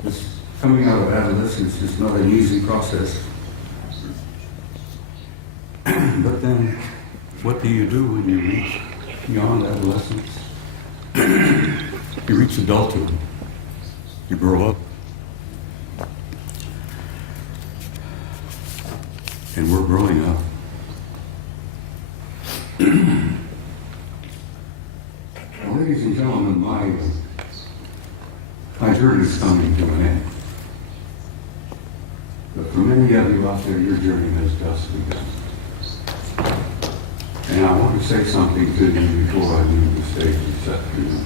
This coming out of adolescence is not an easy process. But then, what do you do when you reach beyond adolescence? You reach adulthood. You grow up. And we're growing up. Well, ladies and gentlemen, my journey's coming to an end. But for many of you out there, your journey has just begun. And I want to say something to you before I leave the stage this afternoon.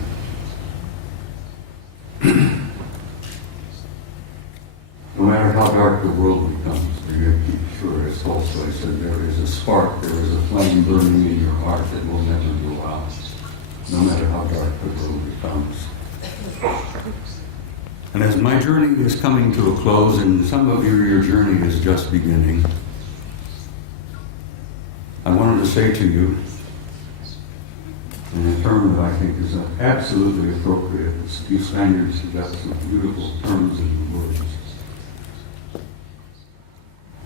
No matter how dark the world becomes, you have to be sure, as Tolstoy said, there is a spark, there is a flame burning in your heart that will never go out, no matter how dark the world becomes. And as my journey is coming to a close, and some of you, your journey is just beginning, I wanted to say to you, in a term that I think is absolutely appropriate, you Spaniards have got some beautiful terms and words.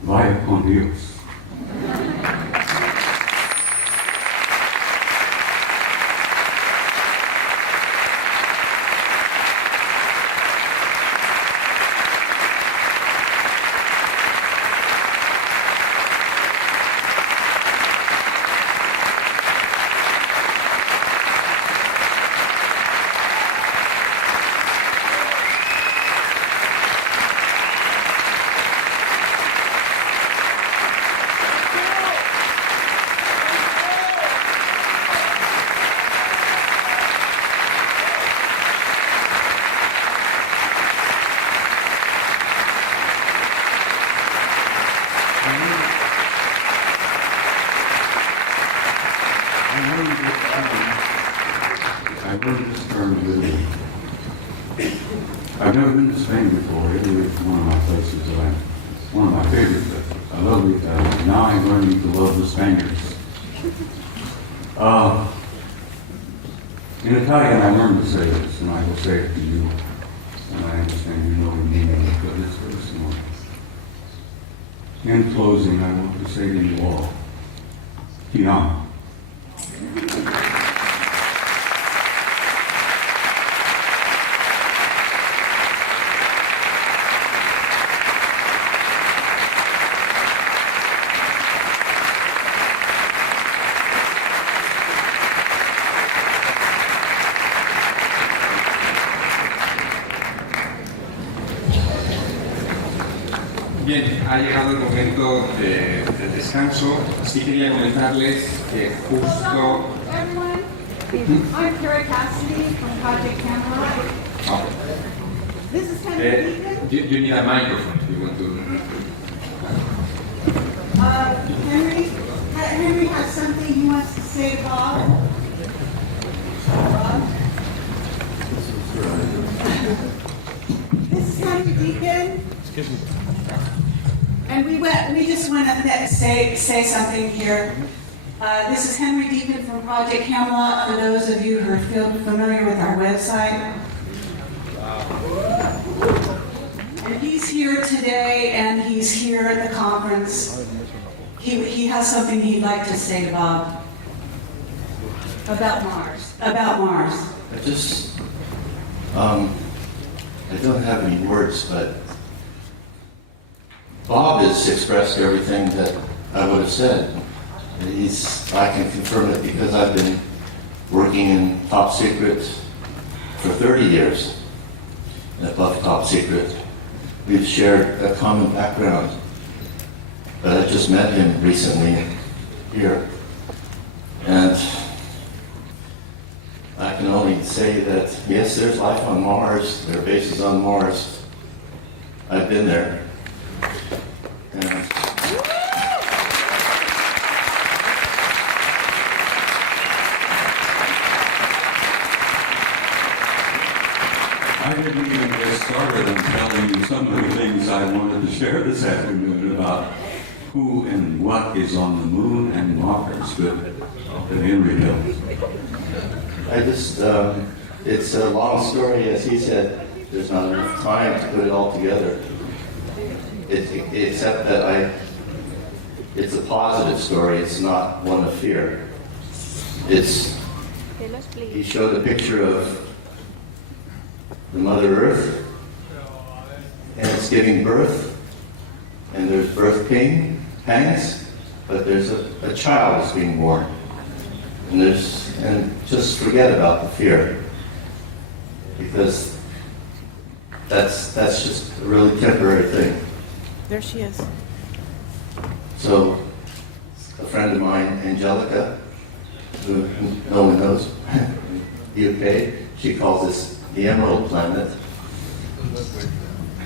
Vaya con Dios. I learned this term literally. I've never been to Spain before. Italy is one of my places that one of my favorite places. I love it. Now I'm learning to love the Spaniards. In Italian, I learned to say this, and I will say it to you. And I understand you know the meaning of it, but it's very small. In closing, I want to say to you all, Ti amo. Bien, ha llegado el momento del descanso. Sí quería comentarles que justo... I'm Kerry Cassidy from Project Camelot. Oh. This is Henry Deacon. You need a microphone if you want to... something he wants to say to Bob? Bob? This is Henry Deacon. Excuse me. And we just want to say something here. This is Henry Deacon from Project Camelot, for those of you who are familiar with our website. And he's here today, and he's here at the conference. He has something he'd like to say to Bob. About Mars. About Mars. I don't have any words, but Bob has expressed everything that I would have said. I can confirm it because I've been working in top secret for 30 years, and above top secret. We've shared a common background, but I just met him recently here. And I can only say that, yes, there's life on Mars. There are bases on Mars. I've been there. And I didn't even get started on telling you some of the things I wanted to share this afternoon about who and what is on the moon and Mars at Henry Hill. it's a long story, as he said. There's not enough time to put it all together. Except that it's a positive story. It's not one of fear. He showed a picture of the Mother Earth, and it's giving birth, and there's birth pangs, but there's a child is being born. And just forget about the fear, because that's just a really temporary thing. There she is. So, a friend of mine, Angelica, who no one knows, UK, she calls this the Emerald Planet.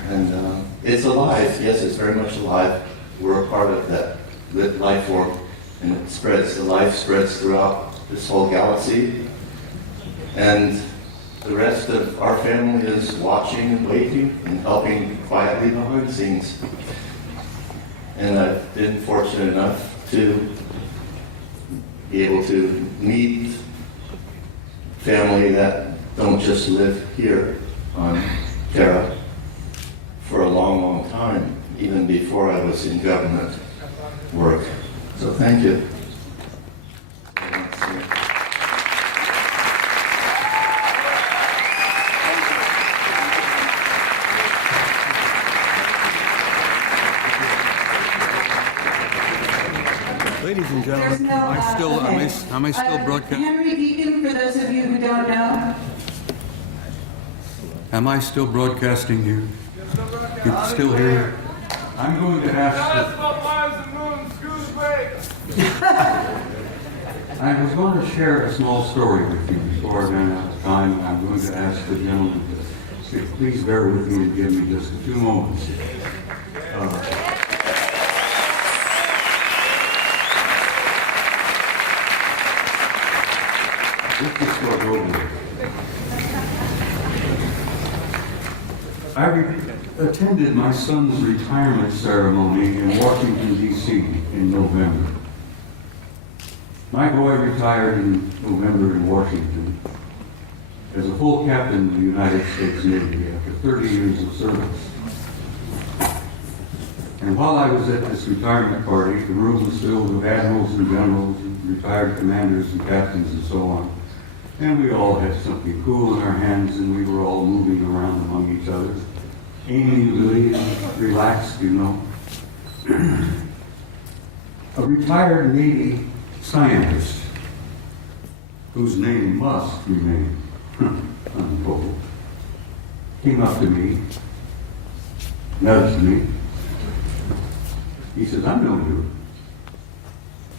And it's alive, yes, it's very much alive. We're a part of that life form, and it spreads, the life spreads throughout this whole galaxy. And the rest of our family is watching and waiting and helping quietly behind the scenes. And I've been fortunate enough to be able to meet family that don't just live here on Terra for a long, long time, even before I was in government work. So thank you. Ladies and There's gentlemen, no, am I still broadcasting? Henry Deacon, for those of you who don't know. Am I still broadcasting here? You can still hear me? I'm going to ask. I was going to share a small story with you before I ran out of time. I'm going to ask the gentleman to please bear with me and give me just a few moments. Let's just start over. I attended my son's retirement ceremony in Washington, D.C. in November. My boy retired in November in Washington as a full captain in the United States Navy after 30 years of service. And while I was at this retirement party, the room was filled with admirals and generals and retired commanders and captains and so on. And we all had something cool in our hands, and we were all moving around among each other, amiably and relaxed, you know. A retired Navy scientist, whose name must remain untold, came up to me, nudged me. He said, "I know you."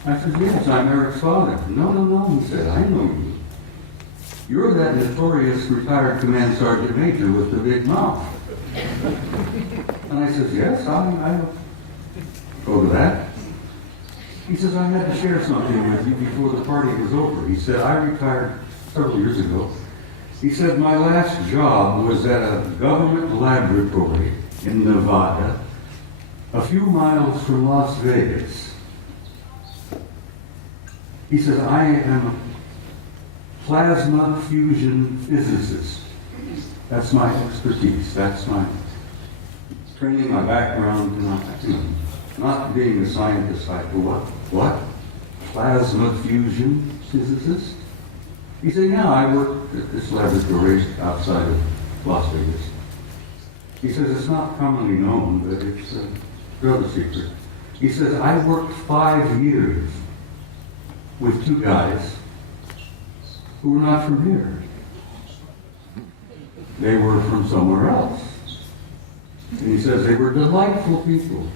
I said, "Yes, I'm Eric's father." No, he said, "I know you. You're that notorious retired command sergeant major with the big mouth." And I said, "Yes, I go to that." He says, I had to share something with you before the party was over. He said, I retired several years ago. He said, my last job was at a government laboratory in Nevada, a few miles from Las Vegas. He said, I am a plasma fusion physicist. That's my expertise. That's my training, my background. Not being a scientist, I go, what? Plasma fusion physicist? He said, yeah, I work at this laboratory outside of Las Vegas. He says, it's not commonly known, but it's a rather secret. He says, I worked 5 years with 2 guys who were not from here. They were from somewhere else. And he says they were delightful people.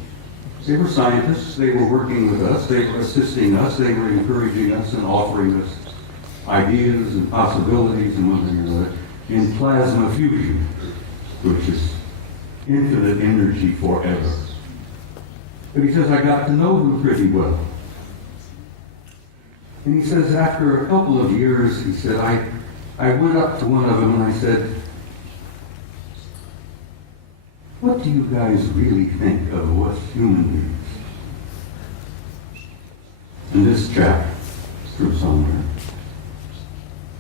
They were scientists, they were working with us, they were assisting us, they were encouraging us and offering us ideas and possibilities and one thing or another in plasma fusion, which is infinite energy forever. But he says, I got to know them pretty well. And he says, after a couple of years, he said, I went up to one of them and I said, what do you guys really think of us human beings? And this chap, through somewhere,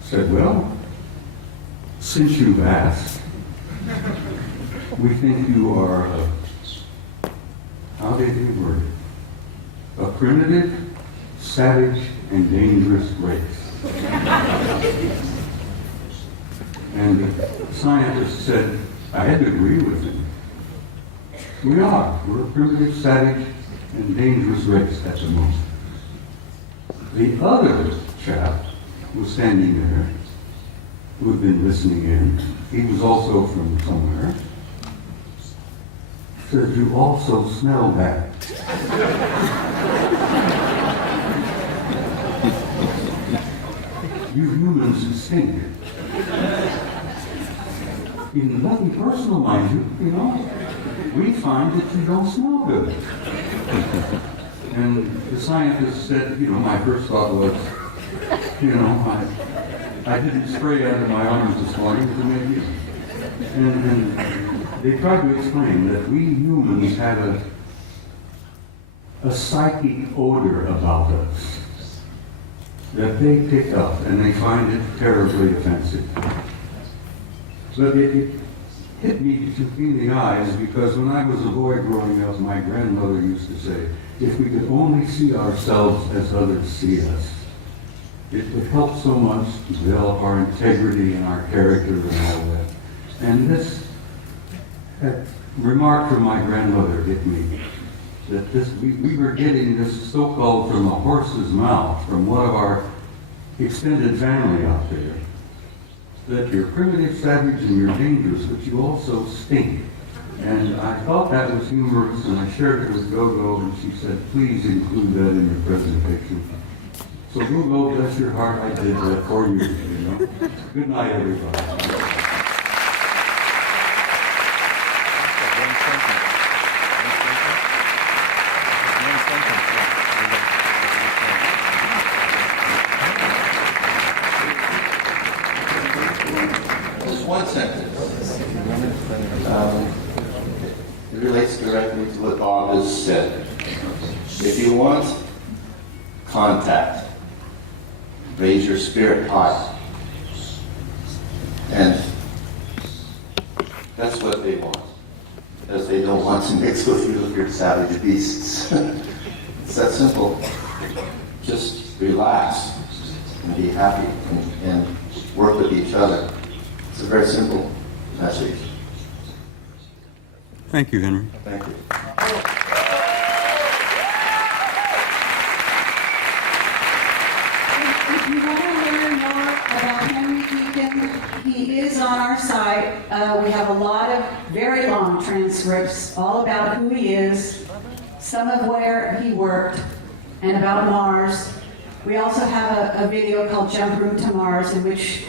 said, well, since you've asked, we think you are how did he word it? A primitive, savage, and dangerous race. And the scientist said, I had to agree with him. We are. We're a primitive, savage, and dangerous race at the moment. The other chap was standing there, who had been listening in. He was also from somewhere. Said, you also smell bad. You humans stink. In nothing personal, mind you, we find that you don't smell good. And the scientist said, my first thought was, I didn't spray under my arms this morning because it made you. And they tried to explain that we humans have a psychic odor about us that they pick up and they find it terribly offensive. But it hit me in the eyes because when I was a boy growing up, my grandmother used to say, if we could only see ourselves as others see us, it would help so much to develop our integrity and our character and all that. And this remark from my grandmother hit me, that we were getting this so-called from a horse's mouth, from one of our extended family out there, that you're primitive, savage, and you're dangerous, but you also stink. And I thought that was humorous, and I shared it with Gogo, and she said, please include that in your presentation. So Gogo, bless your heart, I did that for you, Good night, everybody. One sentence. It relates directly to what Bob has said. If you want contact, raise your spirit high. And that's what they want. Because they don't want to mix with you if you're savage beasts. It's that simple. Just relax and be happy and work with each other. It's a very simple message. Thank you, Henry. Thank you. If you want to learn more about Henry Deacon, he is on our site. We have a lot of very long transcripts all about who he is, some of where he worked, and about Mars. We also have a video called Jump Room to Mars, in which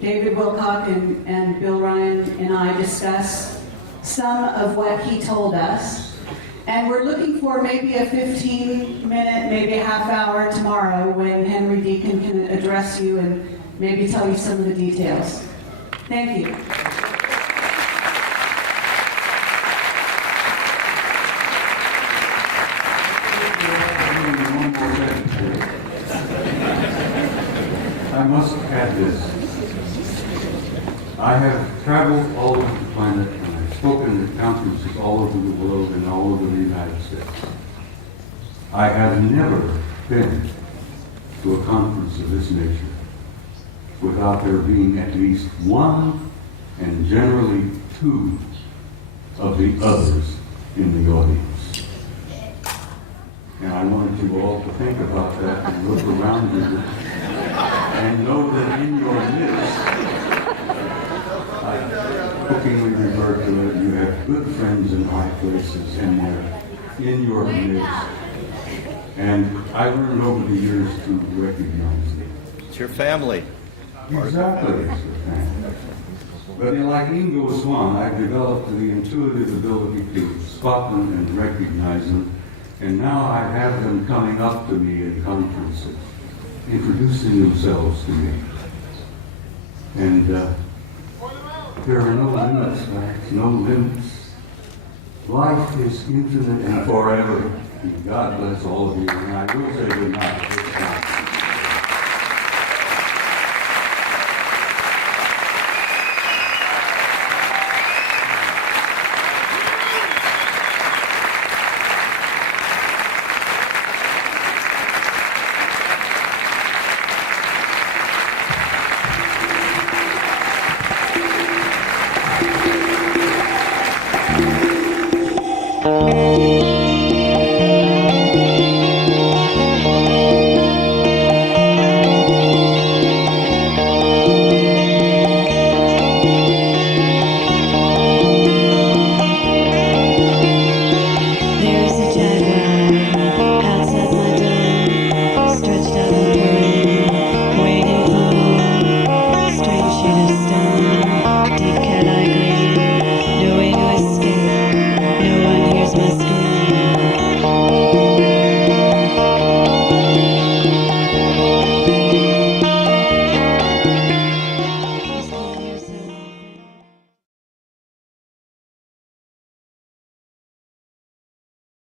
David Wilcock and Bill Ryan and I discuss some of what he told us. And we're looking for maybe a 15-minute, maybe a half hour tomorrow when Henry Deacon can address you and maybe tell you some of the details. Thank you. I must add this. I have traveled all over the planet and I've spoken at conferences all over the world and all over the United States. I have never been to a conference of this nature without there being at least one and generally two of the others in the audience. And I want you all to think about that and look around you and know that in your midst, I jokingly refer to it, you have good friends in high places and they're in your midst. And I learned over the years to recognize it. It's your family. Exactly, it's your family. But like Ingo Swan, I've developed the intuitive ability to spot them and recognize them. And now I have them coming up to me in conferences, introducing themselves to me. And there are no limits, guys, no limits. Life is infinite and forever. And God bless all of you. And I will say good night at this time.